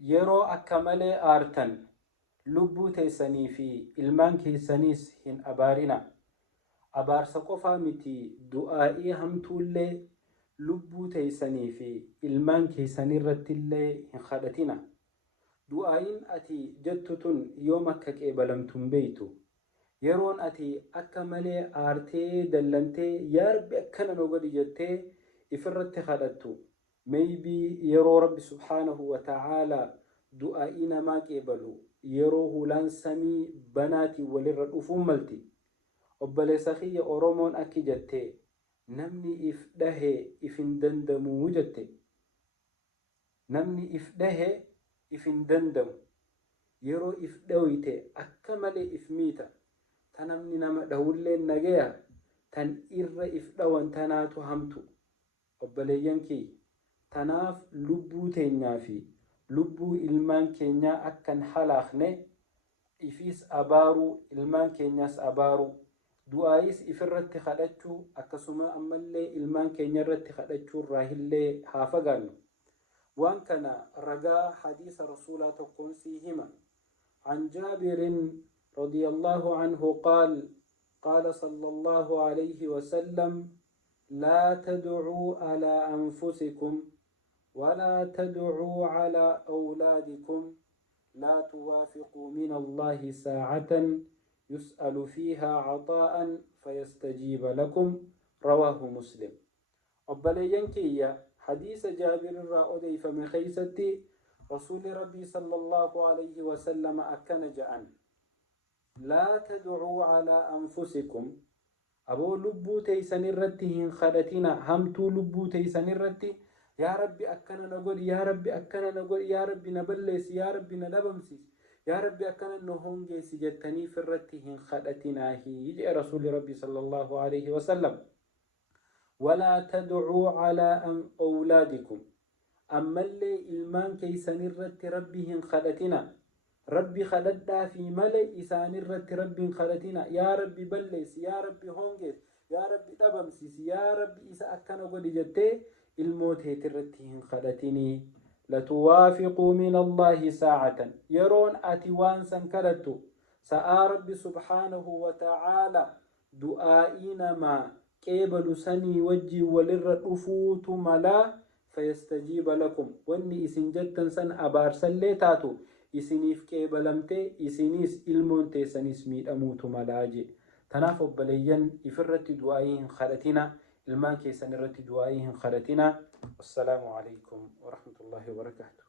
yeroo akka malee aartan lubbuu teessanii fi ilmaan keessanis hin abaarina. Abaarsa qofaa miti du'aa'ii hamtuullee lubbuu teessanii fi ilmaan keessanirratti illee hin kadhatina. Du'aa'iin ati jettu tun yoom akka qeebalamtu hin beektu. Yeroon ati akka malee aartee dallantee yaa rabbi akkana nu godhi jettee ifirratti kadhattu maybii yeroo rabbi subhaanahu wa ta'aalaa du'aa'ii namaa qeebalu yeroo hulaan samii banaatiin walirra dhufuun malti. Obboleessa kiyya Oromoon akki jettee namni if dhahe if hin dandamuu jette. Namni if dhahe if hin dandamu. Yeroo if dhawite akka malee if miita. Tan namni nama dhawulleen nagaya tan irra if dhawan tanaatu hamtu. Obboleeyyan kiyya tanaaf lubbuu teenyaa fi lubbuu ilmaan keenyaa akkan halaakne ifis abaaruu ilmaan keenyaas abaaruu. Du'aayis ifirratti kadhachuu akkasuma ammallee ilmaan keenya irratti kadhachuu irraahillee haa fagaannu. Waan kana ragaa hadiisa rasuulaa tokkoon sii hima. An Jaabirin radiyallahu anhu qaala sallallahu alayhi wasallam laa tad'uu alaa anfusikum ولا تدعوا على أولادكم لا توافقوا من الله ساعة يسأل فيها عطاء فيستجيب لكم رواه مسلم. أبليين كيا حديث جابر الرأودي فمن خيستي رسول ربي صلى الله عليه وسلم أكن جأن لا تدعوا على أنفسكم أبو لبو تيسن الرتهن خدتنا همتو لبو تيسن الرتي يا ربي أكنا نقول يا ربي أكنا نقول يا ربي نبلس يا ربي ندبمسي يا ربي أكنا نهونجي سجتني في الرتهن خدتنا هي رسول ربي صلى الله عليه وسلم. ولا تدعوا على أولادكم أما اللي إلمان كيسان الرت ربهن خدتنا ربي خددا في ملئ إسان الرت ربهن خدتنا يا ربي بلس يا ربي هونجي يا ربي دبمسي يا ربي إسا أكنا قد جتي الموت هيترتهن خدتني لتوافقوا من الله ساعة يرون أتوان سنكرتو سآرب سبحانه وتعالى دعائنا ما قبل سني وجي وللرفوت ملا فيستجيب لكم واني إسن جدا سن أبار سليتاتو إسنيف قبلمتي إسنيس المون تيسنيس ميد أموت ملاجي تنافب بليا إفرت دعائهم خدتنا المان كيسان الرت دعائهم خدتنا. والسلام عليكم ورحمة الله وبركاته.